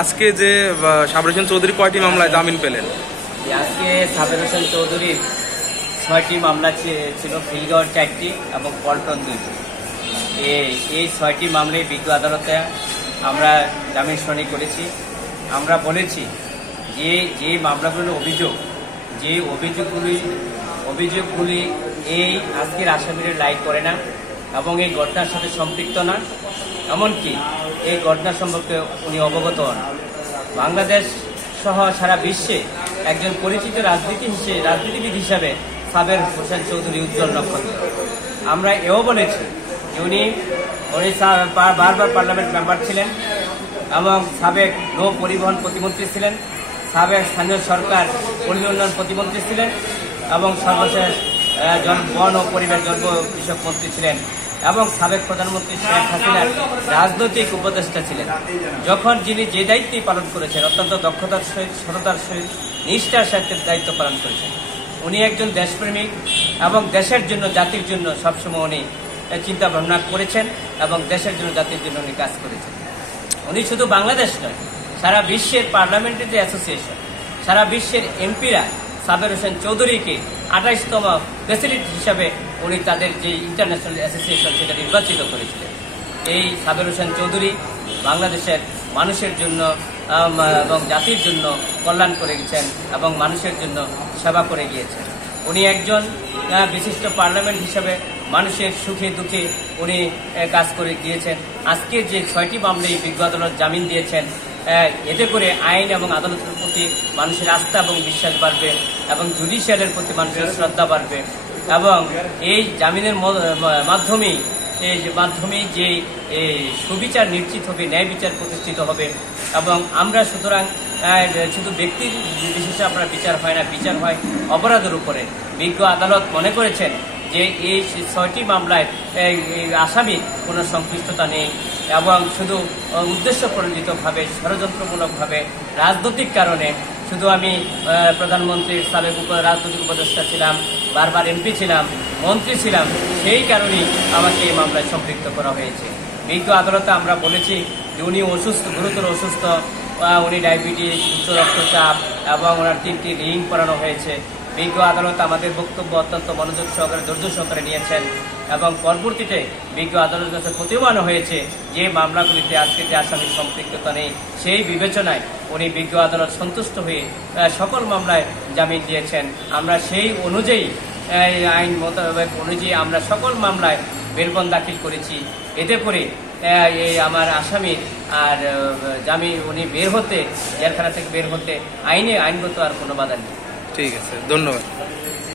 আজকে যে সাবের হোসেন চৌধুরী কয়টি মামলায় জামিন পেলেন? আজকে সাবের হোসেন চৌধুরীর 6টি মামলা ছিল, খিলগাঁওয়ের 4টি এবং পল্টন 2টি। এই 6টি মামলায় বিজ্ঞ আদালতে আমরা জামিন শুনানি করেছি। আমরা বলেছি যে মামলাগুলো অভিযোগগুলি এই আজকের আসামিরা লাইক করে না এবং এই ঘটনার সাথে সম্পৃক্ত না, এমনকি এই ঘটনা সম্পর্কে উনি অবগত হন। বাংলাদেশ সহ সারা বিশ্বে একজন পরিচিত রাজনীতিবিদ হিসাবে সাবের হোসেন চৌধুরী উজ্জ্বল নক্ষত্র। আমরা এও বলেছি যে উনি বারবার পার্লামেন্ট মেম্বার ছিলেন এবং সাবেক নৌ পরিবহন প্রতিমন্ত্রী ছিলেন, সাবেক স্থানীয় সরকার পরিবহন প্রতিমন্ত্রী ছিলেন এবং সর্বশেষ বন ও পরিবেশ জৈব কৃষক মন্ত্রী ছিলেন এবং সাবেক প্রধানমন্ত্রী শেখ হাসিনার রাজনৈতিক উপদেষ্টা ছিলেন। যখন যিনি যে দায়িত্বই পালন করেছেন অত্যন্ত দক্ষতার সহিত, সততার সহিত, নিষ্ঠার সাথে দায়িত্ব পালন করেছেন। উনি একজন দেশপ্রেমিক এবং দেশের জন্য, জাতির জন্য সবসময় উনি চিন্তা ভাবনা করেছেন এবং দেশের জন্য, জাতির জন্য উনি কাজ করেছেন। উনি শুধু বাংলাদেশ নয়, সারা বিশ্বের পার্লামেন্টের যে অ্যাসোসিয়েশন, সারা বিশ্বের এমপিরা সাবের হোসেন চৌধুরীকে 28তম প্রেসিডেন্ট হিসাবে উনি তাদের যে ইন্টারন্যাশনাল অ্যাসোসিয়েশন সেটা নির্বাচিত করেছিলেন। এই সাবের হোসেন চৌধুরী বাংলাদেশের মানুষের জন্য এবং জাতির জন্য কল্যাণ করে গেছেন এবং মানুষের জন্য সেবা করে গিয়েছেন। উনি একজন বিশিষ্ট পার্লামেন্ট হিসাবে মানুষের সুখে দুঃখে উনি কাজ করে গিয়েছেন। আজকে যে 6টি মামলায় বিজ্ঞ আদালত জামিন দিয়েছেন, এতে করে আইন এবং আদালতের প্রতি মানুষের আস্থা এবং বিশ্বাস বাড়বে এবং জুডিশিয়ালের প্রতি মানুষের শ্রদ্ধা বাড়বে এবং এই জামিনের মাধ্যমেই যে সুবিচার নিশ্চিত হবে, ন্যায় বিচার প্রতিষ্ঠিত হবে এবং আমরা সুতরাং শুধু ব্যক্তি বিশেষে আপনার বিচার হয় না, বিচার হয় অপরাধের উপরে। বিজ্ঞ আদালত মনে করেছেন যে এই 6টি মামলায় আসামির কোনো সংশ্লিষ্টতা নেই এবং শুধু উদ্দেশ্য প্রণোদিতভাবে, ষড়যন্ত্রমূলকভাবে, রাজনৈতিক কারণে, শুধু আমি প্রধানমন্ত্রীর সাবেক রাজনৈতিক উপদেষ্টা ছিলাম, বারবার এমপি ছিলাম, মন্ত্রী ছিলাম, সেই কারণেই আমাকে এই মামলায় সম্পৃক্ত করা হয়েছে। বিজ্ঞ আদালতে আমরা বলেছি যে উনি অসুস্থ, গুরুতর অসুস্থ, উনি ডায়াবেটিস, উচ্চ রক্তচাপ এবং ওনার 3টি রিং করানো হয়েছে। বিজ্ঞ আদালত আমাদের বক্তব্য অত্যন্ত মনোযোগ সহকারে, ধৈর্য সহকারে নিয়েছেন এবং পরবর্তীতে বিজ্ঞ আদালতের কাছে প্রতীয়মান হয়েছে যে মামলাগুলিতে আজকে যে আসামির সম্পৃক্ততা নেই, সেই বিবেচনায় উনি বিজ্ঞ আদালত সন্তুষ্ট হয়ে সকল মামলায় জামিন দিয়েছেন। আমরা সেই অনুযায়ী আইন মোতাবেক অনুযায়ী আমরা সকল মামলায় বেলবন্দ দাখিল করেছি। এতে করে এই আমার আসামির আর জামিন উনি বের হতে, জেলখানা থেকে বের হতে আইনগত আর কোনো বাধা নেই। ঠিক আছে, ধন্যবাদ।